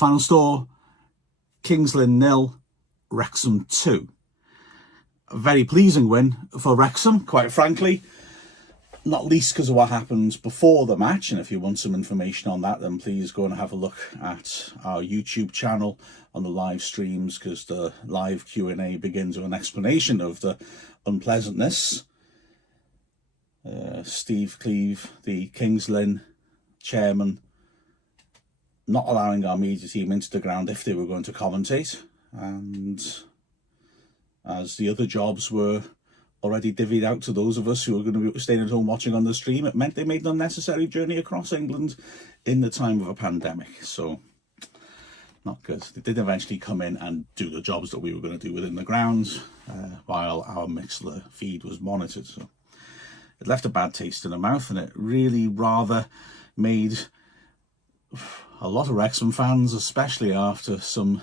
Final score, Kings Lynn 0, Wrexham 2. A very pleasing win for Wrexham, quite frankly. Not least because of what happened before the match. And if you want some information on that, then please go and have a look at our YouTube channel on the live streams, because the live Q&A begins with an explanation of the unpleasantness. Steve Cleave, the Kings Lynn chairman, not allowing our media team into the ground if they were going to commentate. And as the other jobs were already divvied out to those of us who are going to be staying at home watching on the stream, it meant they made an unnecessary journey across England in the time of a pandemic. So, not good. They did eventually come in and do the jobs that we were going to do within the grounds while our Mixler feed was monitored. So, it left a bad taste in the mouth, and it really rather made a lot of Wrexham fans, especially after some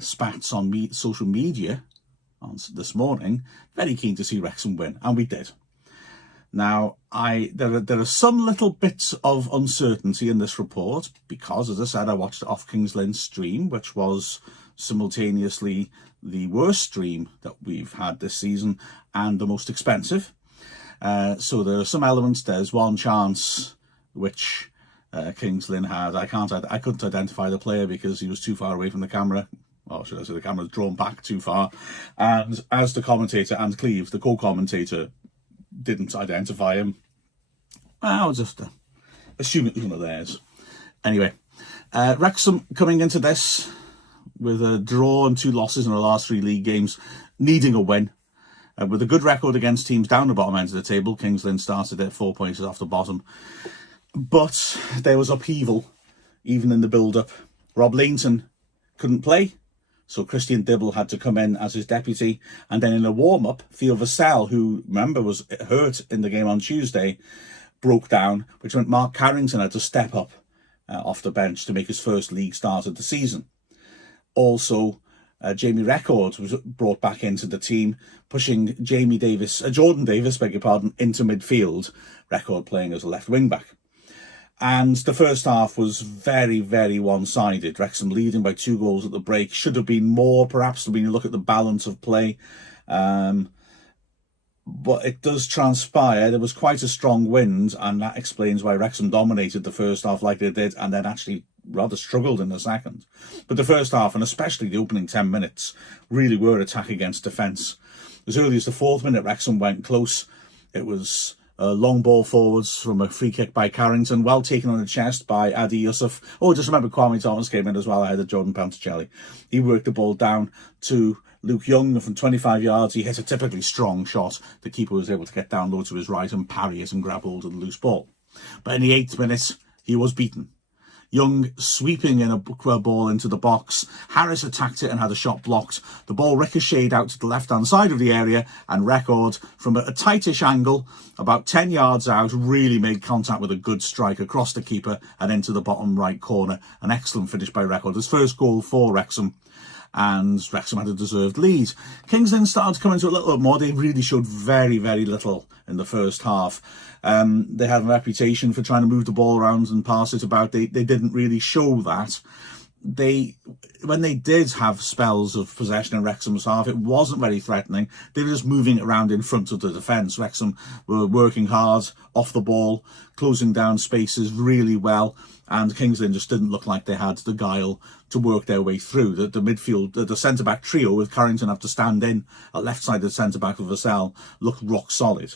spats on social media this morning, very keen to see Wrexham win, and we did. Now, there are some little bits of uncertainty in this report because, as I said, I watched it off Kings Lynn's stream, which was simultaneously the worst stream that we've had this season and the most expensive. So there are some elements. There's one chance which Kings Lynn had. I couldn't identify the player because he was too far away from the camera. Or should I say the camera was drawn back too far. And as the commentator and Cleve, the co-commentator, didn't identify him, I'll just assume it was one of theirs. Anyway, Wrexham coming into this with a draw and 2 losses in the last 3 league games, needing a win. With a good record against teams down the bottom end of the table. Kings Lynn started at 4 points off the bottom. But there was upheaval, even in the build-up. Rob Lainton couldn't play, so Christian Dibble had to come in as his deputy. And then in a warm-up, Theo Vassell, who, remember, was hurt in the game on Tuesday, broke down, which meant Mark Carrington had to step up off the bench to make his first league start of the season. Also, Jamie Record was brought back into the team, pushing Jordan Davis, into midfield, Record playing as a left wing-back. And the first half was very, very one-sided. Wrexham leading by 2 goals at the break. Should have been more, perhaps, when you look at the balance of play. But it does transpire. There was quite a strong wind, and that explains why Wrexham dominated the first half like they did, and then actually rather struggled in the second. But the first half, and especially the opening 10 minutes, really were attack against defence. As early as the 4th minute, Wrexham went close. It was a long ball forwards from a free kick by Carrington, well taken on the chest by Adi Yusuf. Oh, just remember Kwame Thomas came in as well ahead of Jordan Panticelli. He worked the ball down to Luke Young from 25 yards. He hit a typically strong shot. The keeper was able to get down low to his right and parry it and grab hold of the loose ball. But in the 8th minute, he was beaten. Young sweeping in a ball into the box. Harris attacked it and had a shot blocked. The ball ricocheted out to the left-hand side of the area, and Record, from a tightish angle, about 10 yards out, really made contact with a good strike across the keeper and into the bottom right corner. An excellent finish by Record. His first goal for Wrexham, and Wrexham had a deserved lead. Kings Lynn started to come into a little bit more. They really showed very, very little in the first half. They had a reputation for trying to move the ball around and pass it about. They didn't really show that. When they did have spells of possession in Wrexham's half, it wasn't very threatening. They were just moving it around in front of the defence. Wrexham were working hard off the ball, closing down spaces really well, and Kings Lynn just didn't look like they had the guile to work their way through. The midfield, the centre-back trio with Carrington have to stand in at left side of the centre-back of Vassell looked rock solid.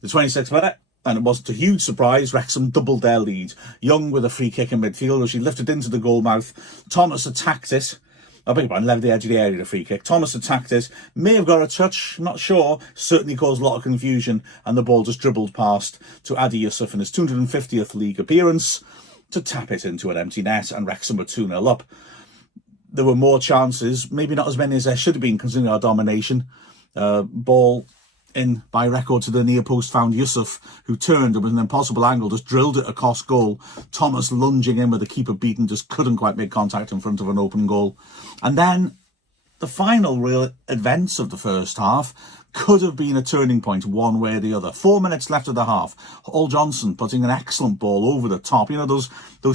The 26th minute, and it wasn't a huge surprise, Wrexham doubled their lead. Young with a free kick in midfield, as she lifted into the goal mouth. Thomas attacked it. I beg your pardon, left the edge of the area, the free kick. Thomas attacked it. May have got a touch, not sure. Certainly caused a lot of confusion, and the ball just dribbled past to Adi Yusuf in his 250th league appearance to tap it into an empty net, and Wrexham were 2-0 up. There were more chances, maybe not as many as there should have been considering our domination. Ball in by Record to the near post found Yusuf, who turned and with an impossible angle just drilled it across goal. Thomas lunging in with the keeper beaten, just couldn't quite make contact in front of an open goal. And then the final real events of the first half could have been a turning point one way or the other. 4 minutes left of the half. Hall Johnson putting an excellent ball over the top. You know, those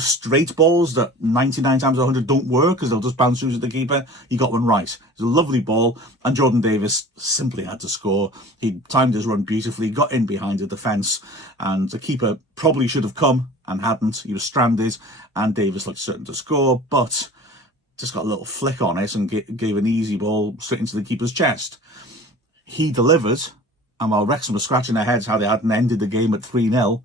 straight balls that 99 times out of 100 don't work because they'll just bounce through to the keeper. He got one right. It was a lovely ball, and Jordan Davis simply had to score. He timed his run beautifully, got in behind the defence, and the keeper probably should have come and hadn't. He was stranded, and Davis looked certain to score, but just got a little flick on it and gave an easy ball straight into the keeper's chest. He delivered, and while Wrexham were scratching their heads how they hadn't ended the game at 3-0,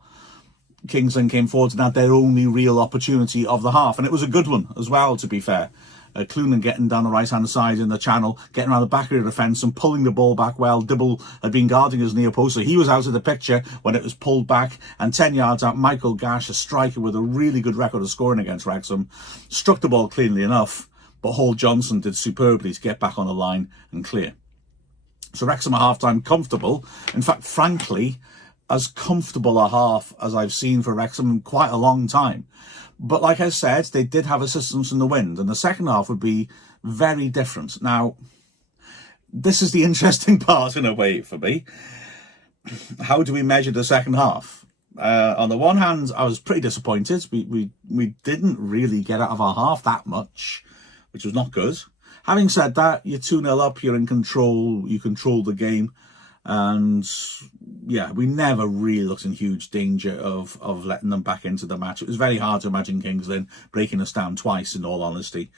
Kings Lynn came forward and had their only real opportunity of the half, and it was a good one as well, to be fair. Clunan getting down the right-hand side in the channel, getting around the back of the defence and pulling the ball back well. Dibble had been guarding his near post, so he was out of the picture when it was pulled back. And 10 yards out, Michael Gash, a striker with a really good record of scoring against Wrexham, struck the ball cleanly enough, but Hall Johnson did superbly to get back on the line and clear. So Wrexham at half-time comfortable. In fact, frankly, as comfortable a half as I've seen for Wrexham in quite a long time. But like I said, they did have assistance from the wind, and the second half would be very different. Now, this is the interesting part in a way for me. How do we measure the second half? On the one hand, I was pretty disappointed. We didn't really get out of our half that much, which was not good. Having said that, you're 2-0 up, you're in control, you control the game. And yeah, we never really looked in huge danger of letting them back into the match. It was very hard to imagine Kings Lynn breaking us down twice, in all honesty.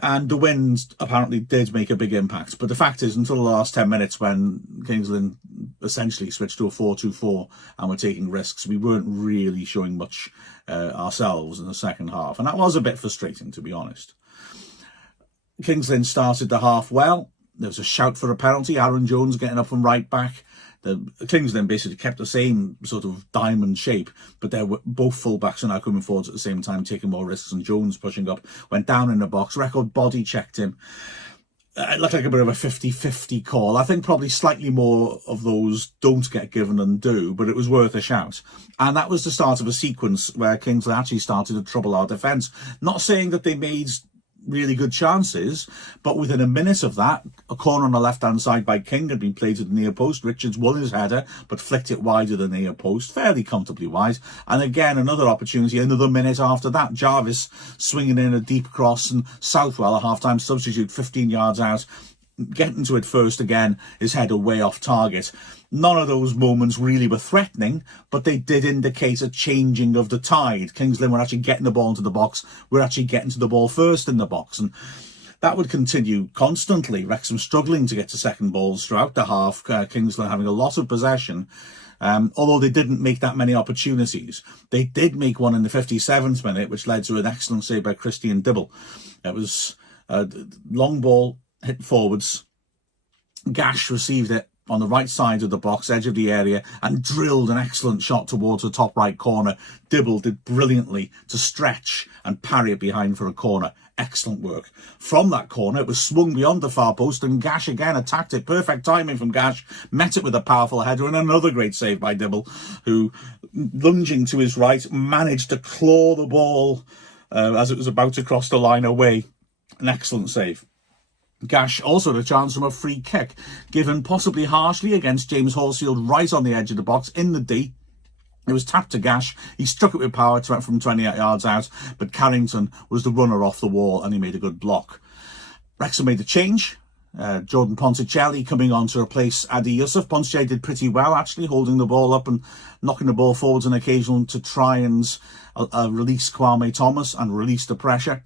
And the wind apparently did make a big impact. But the fact is, until the last 10 minutes when Kings Lynn essentially switched to a 4-2-4 and were taking risks, we weren't really showing much ourselves in the second half. And that was a bit frustrating, to be honest. Kings Lynn started the half well. There was a shout for a penalty. Aaron Jones getting up from right back. The Kings Lynn basically kept the same sort of diamond shape, but they were both fullbacks are now coming forward at the same time, taking more risks, and Jones pushing up, went down in the box. Record body checked him. It looked like a bit of a 50-50 call. I think probably slightly more of those don't get given than do, but it was worth a shout. And that was the start of a sequence where Kings Lynn actually started to trouble our defence. Not saying that they made really good chances, but within a minute of that, a corner on the left-hand side by King had been played to the near post. Richards won his header, but flicked it wide of the near post, fairly comfortably wide. And again, another opportunity, another minute after that, Jarvis swinging in a deep cross, and Southwell, a half-time substitute, 15 yards out, getting to it first again, his header way off target. None of those moments really were threatening, but they did indicate a changing of the tide. Kings Lynn were actually getting the ball into the box. We're actually getting to the ball first in the box. And that would continue constantly. Wrexham struggling to get to second balls throughout the half. Kings Lynn having a lot of possession. Although they didn't make that many opportunities. They did make one in the 57th minute, which led to an excellent save by Christian Dibble. It was a long ball hit forwards. Gash received it on the right side of the box, edge of the area, and drilled an excellent shot towards the top right corner. Dibble did brilliantly to stretch and parry it behind for a corner. Excellent work. From that corner, it was swung beyond the far post, and Gash again attacked it. Perfect timing from Gash. Met it with a powerful header, and another great save by Dibble, who, lunging to his right, managed to claw the ball as it was about to cross the line away. An excellent save. Gash also had a chance from a free kick, given possibly harshly against James Horsfield right on the edge of the box in the D. It was tapped to Gash. He struck it with power from 28 yards out, but Carrington was the runner off the wall and he made a good block. Wrexham made the change. Jordan Ponticelli coming on to replace Adi Yusuf. Ponticelli did pretty well, actually, holding the ball up and knocking the ball forwards on occasion to try and release Kwame Thomas and release the pressure.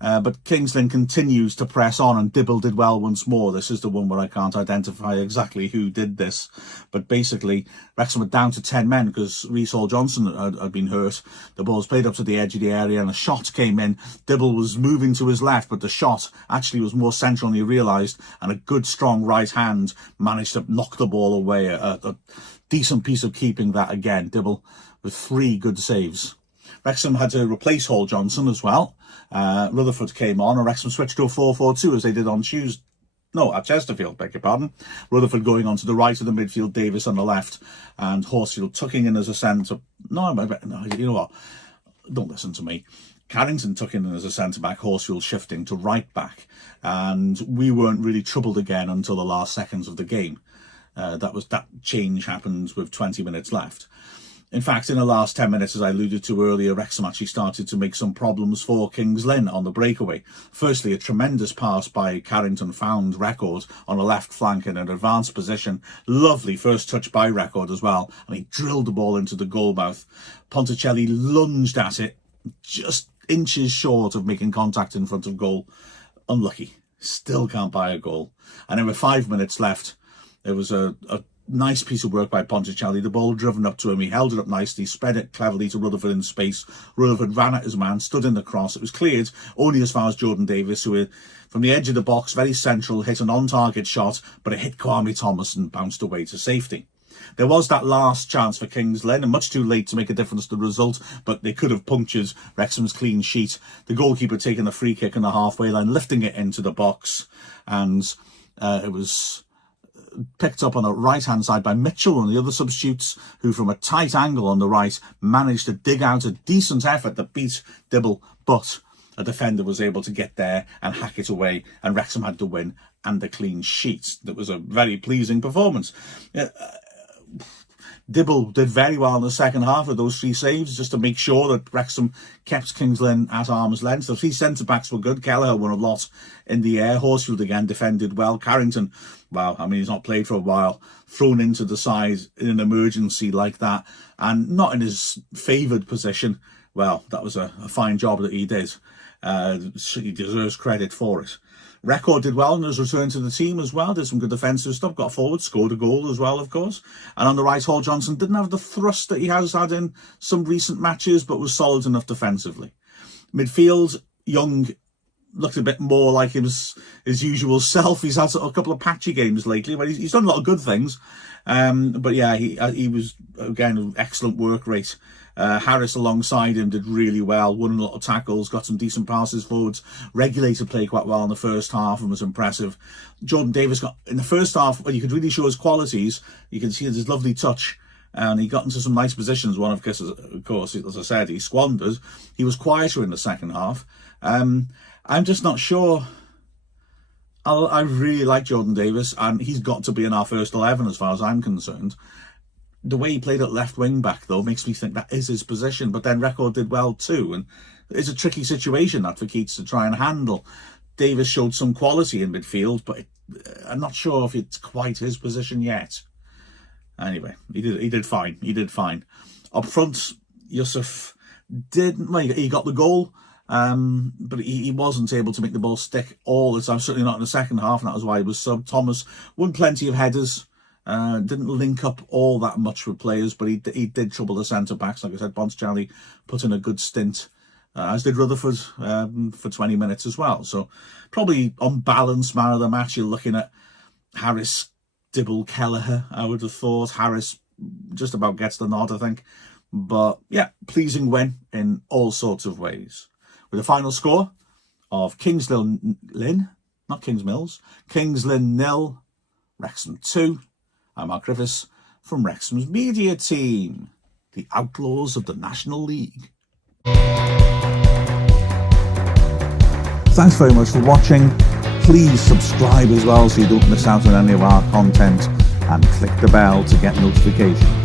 But Kings Lynn continues to press on, and Dibble did well once more. This is the one where I can't identify exactly who did this. But basically, Wrexham were down to 10 men because Reece Hall Johnson had been hurt. The ball was played up to the edge of the area and a shot came in. Dibble was moving to his left, but the shot actually was more central than he realised, and a good, strong right hand managed to knock the ball away. A decent piece of keeping that again. Dibble with 3 good saves. Wrexham had to replace Hall Johnson as well. Rutherford came on, and Wrexham switched to a 4-4-2 as they did on Tuesday. No, at Chesterfield, beg your pardon. Rutherford going on to the right of the midfield, Davis on the left, and Horsfield tucking in as a centre. No, you know what? Don't listen to me. Carrington took in as a centre-back, Horsfield shifting to right-back, and we weren't really troubled again until the last seconds of the game. That change happened with 20 minutes left. In fact, in the last 10 minutes, as I alluded to earlier, Wrexham actually started to make some problems for Kings Lynn on the breakaway. Firstly, a tremendous pass by Carrington found Record on the left flank in an advanced position. Lovely first touch by Record as well, and he drilled the ball into the goal mouth. Ponticelli lunged at it, just inches short of making contact in front of goal. Unlucky. Still can't buy a goal. And then with 5 minutes left, there was a nice piece of work by Ponticelli. The ball driven up to him. He held it up nicely, spread it cleverly to Rutherford in space. Rutherford ran at his man, stood in the cross. It was cleared only as far as Jordan Davis, who from the edge of the box, very central, hit an on-target shot, but it hit Kwame Thomas and bounced away to safety. There was that last chance for Kings Lynn, and much too late to make a difference to the result, but they could have punctured Wrexham's clean sheet. The goalkeeper taking the free kick on the halfway line, lifting it into the box, and it was picked up on the right-hand side by Mitchell and the other substitutes, who from a tight angle on the right managed to dig out a decent effort that beat Dibble, but a defender was able to get there and hack it away, and Wrexham had to win and a clean sheet. That was a very pleasing performance. Dibble did very well in the second half of those 3 saves, just to make sure that Wrexham kept Kings Lynn at arm's length. The 3 centre-backs were good. Kelleher won a lot in the air. Horsfield again defended well. Carrington, well, I mean, he's not played for a while, thrown into the side in an emergency like that, and not in his favoured position. Well, that was a fine job that he did. He deserves credit for it. Record did well in his return to the team as well, did some good defensive stuff, got forward, scored a goal as well, of course. And on the right, Hall Johnson didn't have the thrust that he has had in some recent matches, but was solid enough defensively. Midfield, Young looked a bit more like his usual self. He's had a couple of patchy games lately, but he's done a lot of good things. But yeah, he was, again, an excellent work rate. Harris alongside him did really well, won a lot of tackles, got some decent passes forwards, regulated play quite well in the first half and was impressive. Jordan Davis got, in the first half, when you could really show his qualities, you can see his lovely touch, and he got into some nice positions. One of course, as I said, he squandered. He was quieter in the second half. I'm just not sure. I really like Jordan Davis, and he's got to be in our first 11 as far as I'm concerned. The way he played at left wing back, though, makes me think that is his position. But then Record did well too, and it's a tricky situation that for Keats to try and handle. Davis showed some quality in midfield, but I'm not sure if it's quite his position yet. Anyway, he did fine. He did fine. Up front, Yusuf didn't. Well, he got the goal, but he wasn't able to make the ball stick all the time. Certainly not in the second half, and that was why he was sub. Thomas won plenty of headers. Didn't link up all that much with players, but he did trouble the centre-backs. Like I said, Ponticelli put in a good stint, as did Rutherford for 20 minutes as well. So probably on balance, man of the match, you're looking at Harris, Dibble, Kelleher, I would have thought. Harris just about gets the nod, I think. But yeah, pleasing win in all sorts of ways. With a final score of Kings Lynn, not Kings Mills, Kings Lynn 0, Wrexham 2. I'm Mark Griffiths from Wrexham's media team, the Outlaws of the National League. Thanks very much for watching. Please subscribe as well so you don't miss out on any of our content, and click the bell to get notifications.